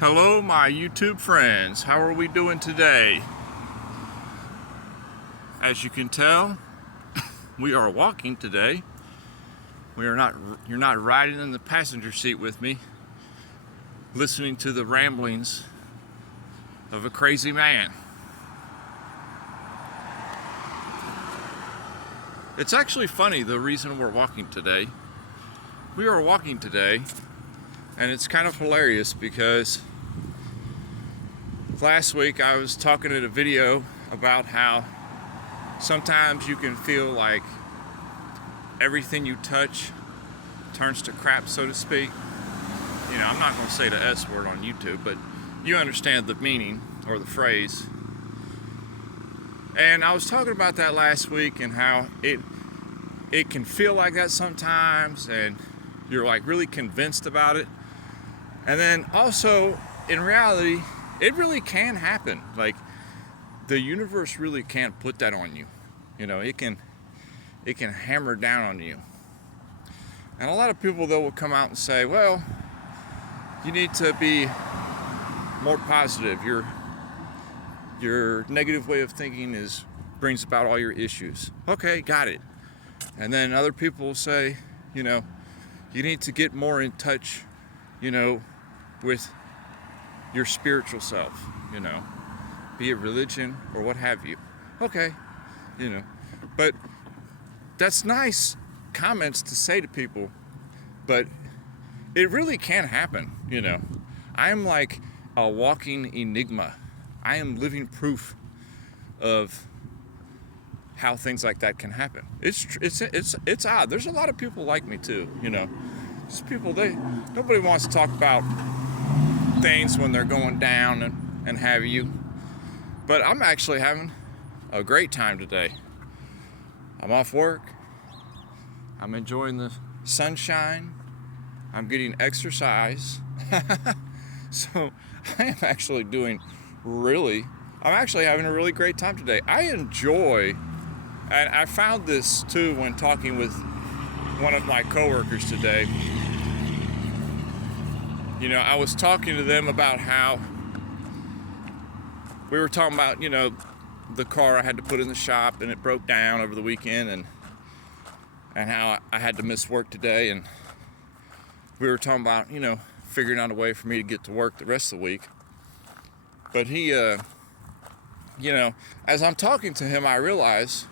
Hello my YouTube friends, how are we doing today? As you can tell, we are walking today. You're not riding in the passenger seat with me, listening to the ramblings of a crazy man. It's actually funny the reason we're walking today. We are walking today, and it's kind of hilarious because last week I was talking in a video about how sometimes you can feel like everything you touch turns to crap, so to speak. You know, I'm not going to say the S word on YouTube, but you understand the meaning or the phrase. And I was talking about that last week and how it can feel like that sometimes, and you're like really convinced about it. And then also, in reality, it really can happen. Like, the universe really can't put that on you. You know, it can hammer down on you. And a lot of people, though, will come out and say, well, you need to be more positive. Your negative way of thinking brings about all your issues. Okay, got it. And then other people will say, you know, you need to get more in touch, you know, with your spiritual self, you know, be it religion or what have you. Okay, you know, but that's nice comments to say to people, but it really can happen, you know. I am like a walking enigma. I am living proof of how things like that can happen. It's odd. There's a lot of people like me too, you know. Just people, nobody wants to talk about things when they're going down and have you. But I'm actually having a great time today. I'm off work. I'm enjoying the sunshine. I'm getting exercise. So I'm actually having a really great time today. I enjoy, and I found this too when talking with one of my coworkers today. You know, I was talking to them about how we were talking about, you know, the car I had to put in the shop and it broke down over the weekend, and how I had to miss work today, and we were talking about, you know, figuring out a way for me to get to work the rest of the week. But he, you know, as I'm talking to him, I realize,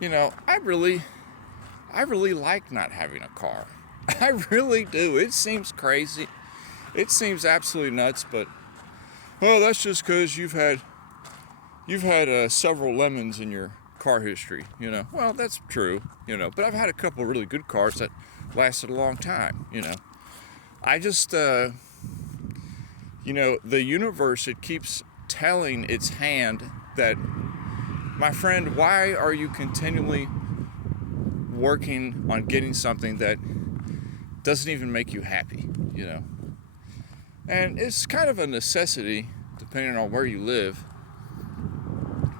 you know, I really like not having a car. I really do. It seems crazy. It seems absolutely nuts, but well, that's just because you've had several lemons in your car history, you know. Well, that's true, you know, but I've had a couple really good cars that lasted a long time, you know. I just, you know, the universe, it keeps telling its hand that, my friend, why are you continually working on getting something that doesn't even make you happy, you know? And it's kind of a necessity depending on where you live,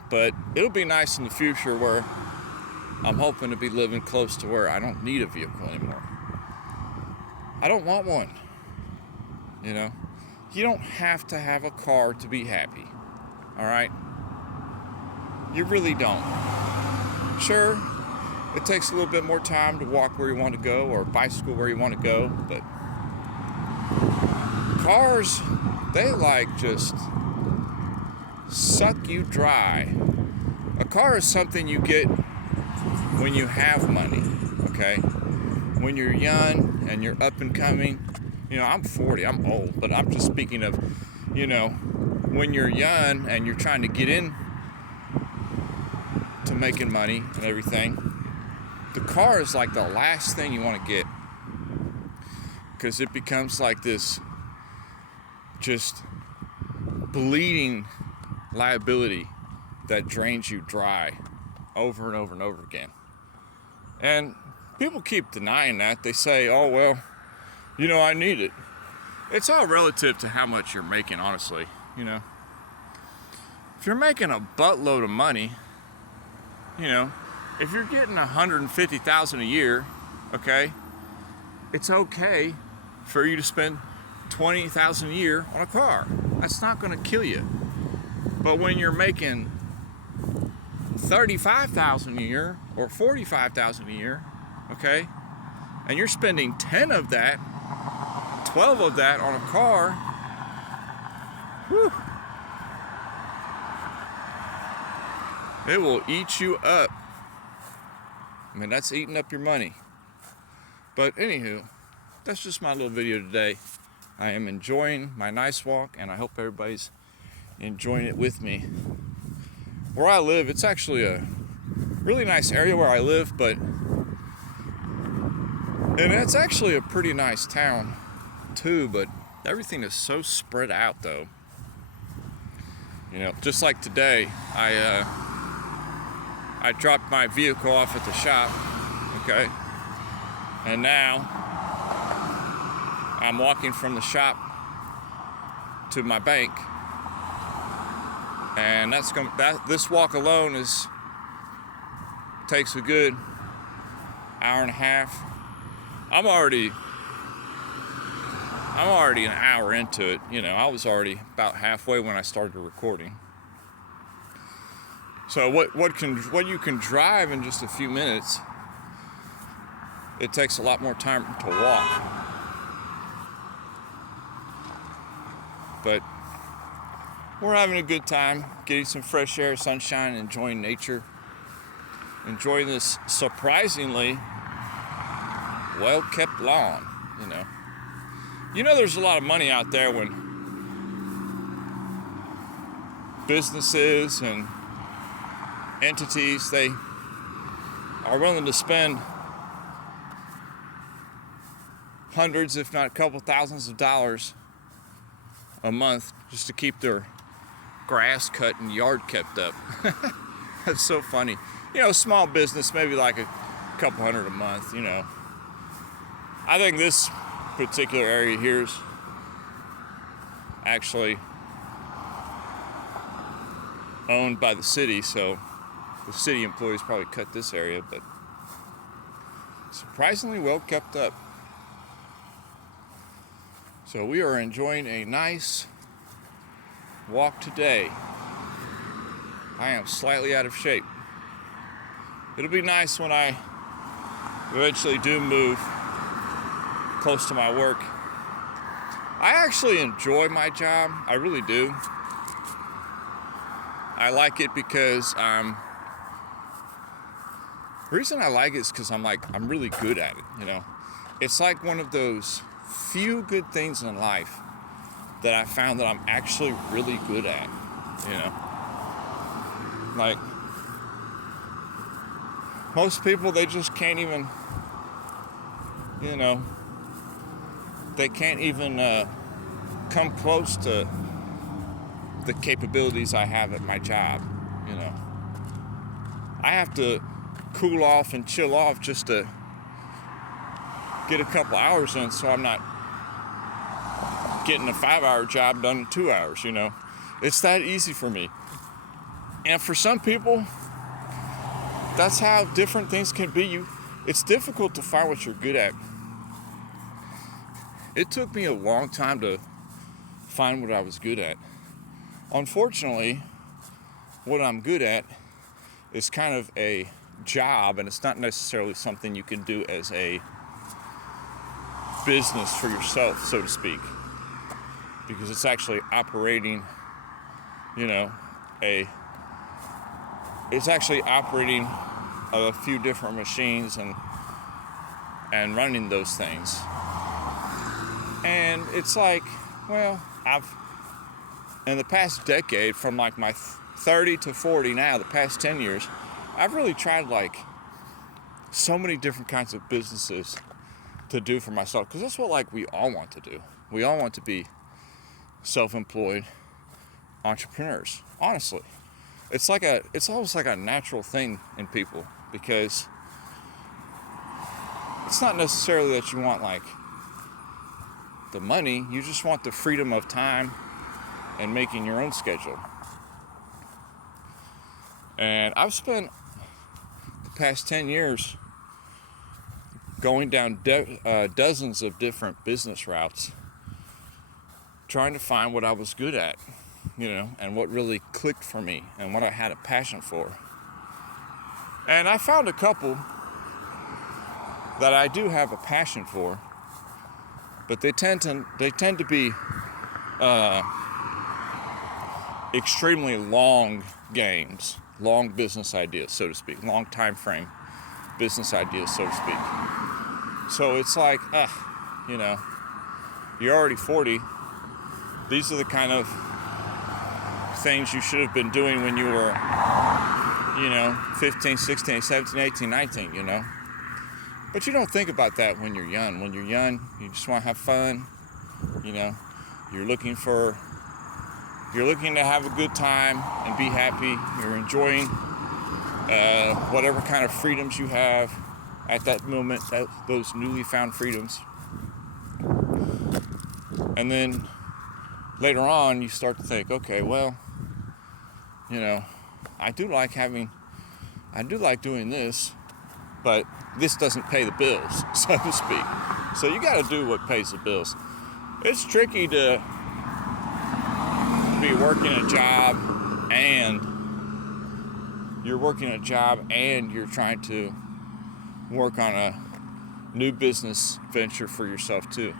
but it'll be nice in the future where I'm hoping to be living close to where I don't need a vehicle anymore. I don't want one, you know? You don't have to have a car to be happy, all right? You really don't. Sure, it takes a little bit more time to walk where you want to go or bicycle where you want to go, but cars, they like just suck you dry. A car is something you get when you have money, okay? When you're young and you're up and coming, you know, I'm 40, I'm old, but I'm just speaking of, you know, when you're young and you're trying to get in to making money and everything, the car is like the last thing you want to get, because it becomes like this just bleeding liability that drains you dry over and over and over again. And people keep denying that. They say, oh, well, you know, I need it. It's all relative to how much you're making, honestly, you know. If you're making a buttload of money, you know, if you're getting $150,000 a year, okay, it's okay for you to spend $20,000 a year on a car. That's not going to kill you. But when you're making $35,000 a year or $45,000 a year, okay, and you're spending 10 of that, 12 of that on a car, whew, it will eat you up. I mean, that's eating up your money. But anywho, that's just my little video today. I am enjoying my nice walk, and I hope everybody's enjoying it with me. Where I live, it's actually a really nice area where I live, and it's actually a pretty nice town too, but everything is so spread out though. You know, just like today, I dropped my vehicle off at the shop, okay? And now I'm walking from the shop to my bank. And this walk alone takes a good hour and a half. I'm already an hour into it. You know, I was already about halfway when I started recording. So what you can drive in just a few minutes, it takes a lot more time to walk. But we're having a good time, getting some fresh air, sunshine, enjoying nature, enjoying this surprisingly well-kept lawn, you know. You know, there's a lot of money out there when businesses and entities, they are willing to spend hundreds, if not a couple thousands of dollars a month just to keep their grass cut and yard kept up. That's so funny. You know, small business, maybe like a couple hundred a month, you know. I think this particular area here is actually owned by the city, so the city employees probably cut this area, but surprisingly well kept up. So we are enjoying a nice walk today. I am slightly out of shape. It'll be nice when I eventually do move close to my work. I actually enjoy my job. I really do. I like it because the reason I like it is because I'm really good at it, you know. It's like one of those few good things in life that I found that I'm actually really good at, you know. Like, most people, they just can't even, you know, they can't even come close to the capabilities I have at my job, you know. I have to cool off and chill off just to get a couple hours in, so I'm not getting a 5-hour job done in 2 hours, you know. It's that easy for me. And for some people, that's how different things can be. It's difficult to find what you're good at. It took me a long time to find what I was good at. Unfortunately, what I'm good at is kind of a job, and it's not necessarily something you can do as a business for yourself, so to speak, because it's actually operating, you know, it's actually operating a few different machines and running those things. And it's like, well, in the past decade, from like my 30 to 40 now, the past 10 years, I've really tried like so many different kinds of businesses to do for myself, because that's what like we all want to do. We all want to be self-employed entrepreneurs, honestly. It's almost like a natural thing in people, because it's not necessarily that you want like the money, you just want the freedom of time and making your own schedule. And I've spent the past 10 years going down dozens of different business routes trying to find what I was good at, and what really clicked for me and what I had a passion for. And I found a couple that I do have a passion for, but they tend to be extremely long games, long business ideas, so to speak, long time frame business ideas, so to speak. So it's like, you're already 40. These are the kind of things you should have been doing when you were, 15, 16, 17, 18, 19, But you don't think about that when you're young. When you're young, you just want to have fun, You're looking to have a good time and be happy. You're enjoying whatever kind of freedoms you have at that moment, those newly found freedoms. And then later on, you start to think, okay, well, I do like doing this, but this doesn't pay the bills, so to speak. So you got to do what pays the bills. It's tricky to be working a job and you're trying to work on a new business venture for yourself too.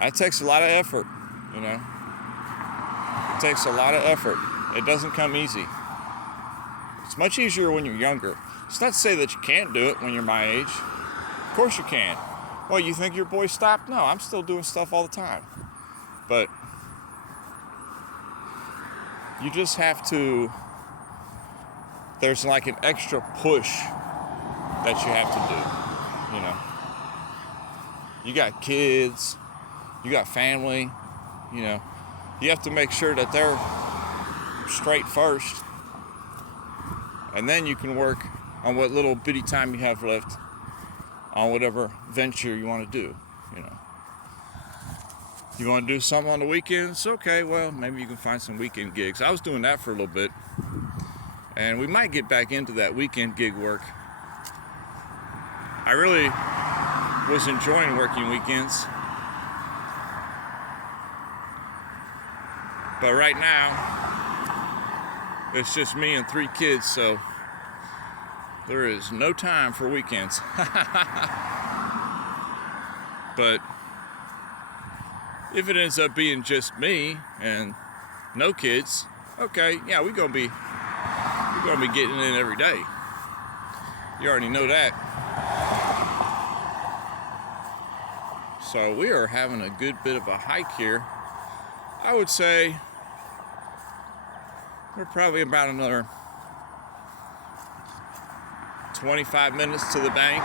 That takes a lot of effort, It takes a lot of effort. It doesn't come easy. It's much easier when you're younger. It's not to say that you can't do it when you're my age. Of course you can. Well, you think your boy stopped? No, I'm still doing stuff all the time. But you just have to, there's like an extra push that you have to do, You got kids, you got family, You have to make sure that they're straight first. And then you can work on what little bitty time you have left on whatever venture you want to do, You want to do something on the weekends? Okay, well, maybe you can find some weekend gigs. I was doing that for a little bit. And we might get back into that weekend gig work. I really was enjoying working weekends. But right now, it's just me and 3 kids, so there is no time for weekends. But if it ends up being just me and no kids, okay, yeah, we're gonna be getting in every day. You already know that. So we are having a good bit of a hike here. I would say we're probably about another 25 minutes to the bank.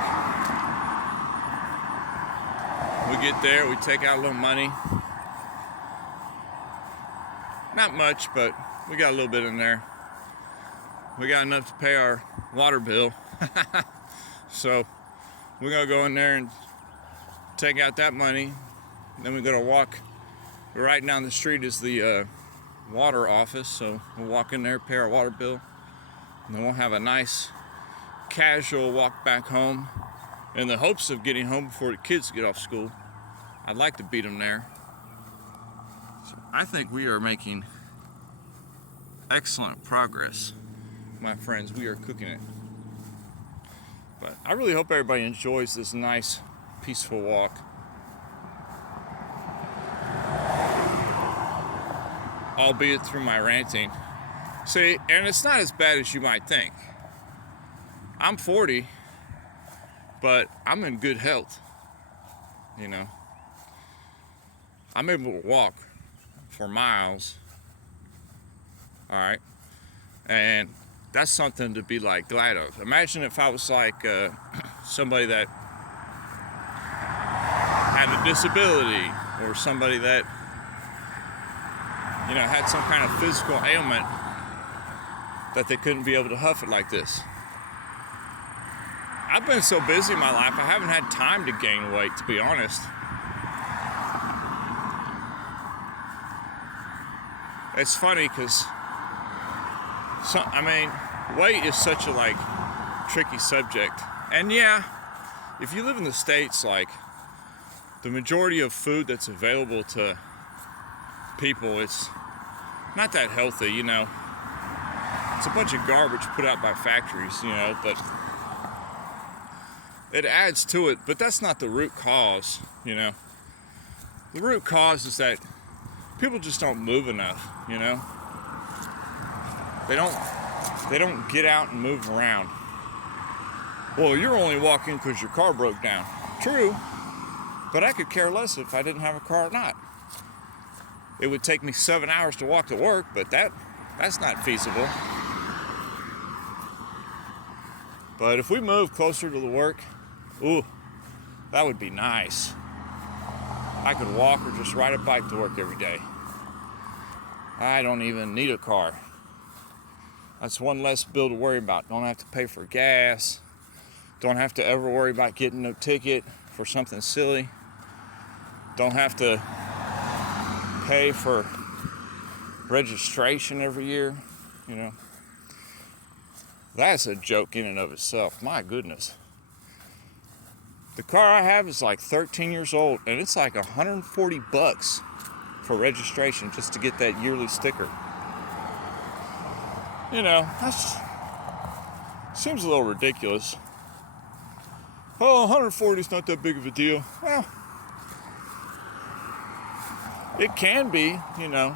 We get there, we take out a little money. Not much, but we got a little bit in there. We got enough to pay our water bill. So we're gonna go in there and take out that money. Then we're gonna walk. Right down the street is the water office, so we'll walk in there, pay our water bill, and then we'll have a nice casual walk back home in the hopes of getting home before the kids get off school. I'd like to beat them there. So I think we are making excellent progress, my friends. We are cooking it. But I really hope everybody enjoys this nice, peaceful walk. Albeit through my ranting. See, and it's not as bad as you might think. I'm 40, but I'm in good health. I'm able to walk for miles. All right. And that's something to be like glad of. Imagine if I was like somebody that had a disability, or somebody that had some kind of physical ailment that they couldn't be able to huff it like this. I've been so busy in my life, I haven't had time to gain weight, to be honest. It's funny because, weight is such a tricky subject. And yeah, if you live in the States, the majority of food that's available to people, it's not that healthy, you know. It's a bunch of garbage put out by factories, you know, but it adds to it, but that's not the root cause, you know. The root cause is that people just don't move enough, you know. They don't get out and move around. Well, you're only walking because your car broke down. True, but I could care less if I didn't have a car or not. It would take me 7 hours to walk to work, but that's not feasible. But if we move closer to the work, ooh, that would be nice. I could walk or just ride a bike to work every day. I don't even need a car. That's one less bill to worry about. Don't have to pay for gas. Don't have to ever worry about getting a ticket for something silly. Don't have to pay for registration every year, you know. That's a joke in and of itself. My goodness. The car I have is like 13 years old, and it's like $140 for registration just to get that yearly sticker. You know, that seems a little ridiculous. Oh, 140 is not that big of a deal. Well, it can be, you know.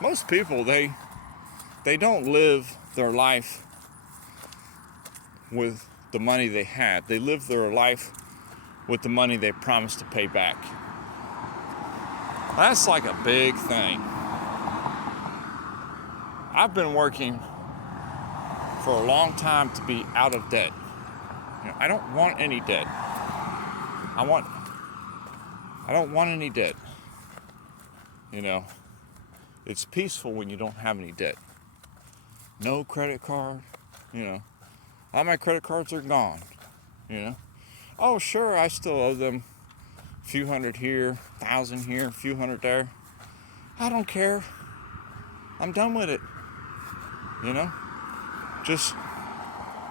Most people, they don't live their life with the money they have. They live their life with the money they promise to pay back. That's like a big thing. I've been working for a long time to be out of debt. You know, I don't want any debt. I don't want any debt. You know, it's peaceful when you don't have any debt. No credit card, you know. All my credit cards are gone, you know. Oh, sure, I still owe them a few hundred here, 1,000 here, a few hundred there. I don't care. I'm done with it, you know. Just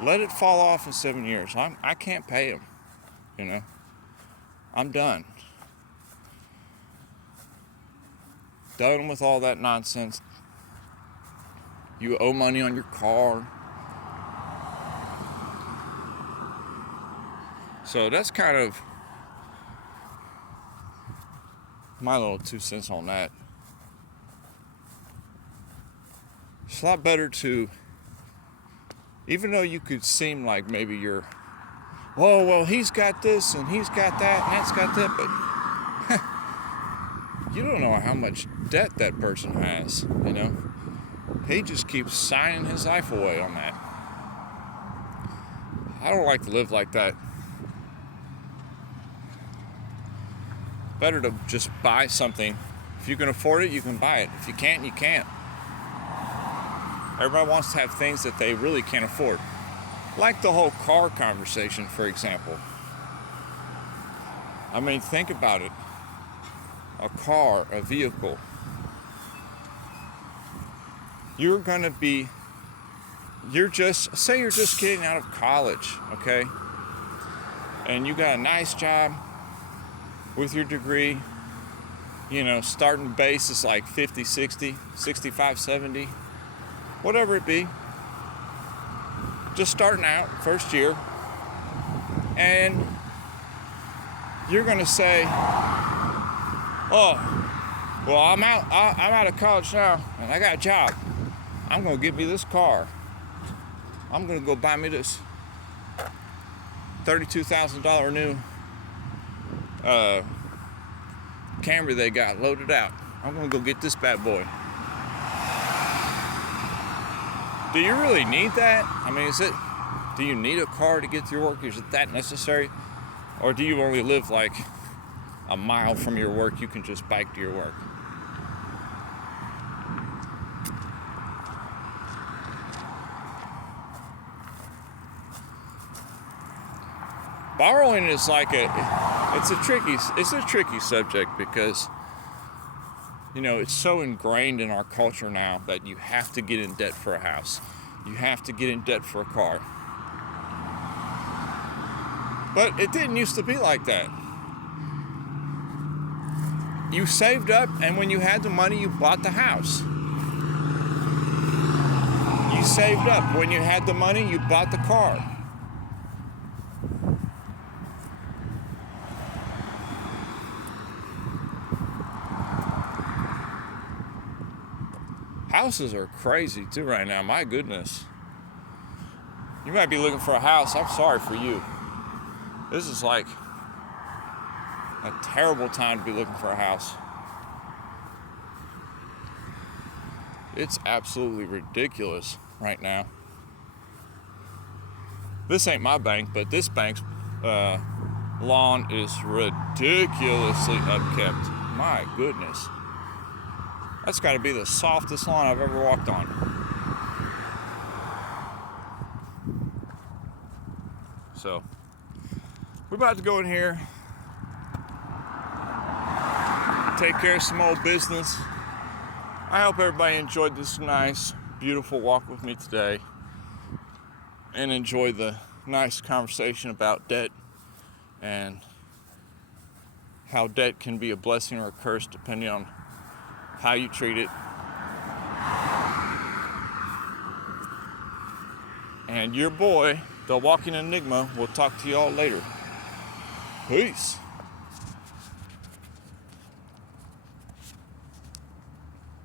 let it fall off in 7 years. I can't pay them, you know. I'm done. Done with all that nonsense. You owe money on your car. So that's kind of my little 2 cents on that. It's a lot better to, even though you could seem like maybe you're, oh, well, he's got this and he's got that and that's got that, but you don't know how much debt that person has, you know. He just keeps signing his life away on that. I don't like to live like that. Better to just buy something. If you can afford it, you can buy it. If you can't, you can't. Everybody wants to have things that they really can't afford. Like the whole car conversation, for example. I mean, think about it. A car, a vehicle. You're say you're just getting out of college, okay? And you got a nice job with your degree. You know, starting base is like 50, 60, 65, 70, whatever it be. Just starting out, first year. And you're gonna say, oh, well, I'm out of college now, and I got a job. I'm gonna get me this car. I'm gonna go buy me this $32,000 new Camry they got loaded out. I'm gonna go get this bad boy. Do you really need that? I mean, do you need a car to get to your work? Is it that necessary? Or do you only live like a mile from your work? You can just bike to your work. Borrowing is like it's a tricky subject because, you know, it's so ingrained in our culture now that you have to get in debt for a house. You have to get in debt for a car. But it didn't used to be like that. you saved up, and when you had the money, you bought the house. You saved up. When you had the money, you bought the car. Houses are crazy too right now. My goodness. You might be looking for a house. I'm sorry for you. This is like a terrible time to be looking for a house. It's absolutely ridiculous right now. This ain't my bank, but this bank's lawn is ridiculously upkept. My goodness. That's got to be the softest lawn I've ever walked on. So, we're about to go in here, take care of some old business. I hope everybody enjoyed this nice, beautiful walk with me today and enjoyed the nice conversation about debt and how debt can be a blessing or a curse depending on how you treat it. And your boy, the Walking Enigma, will talk to y'all later. Peace.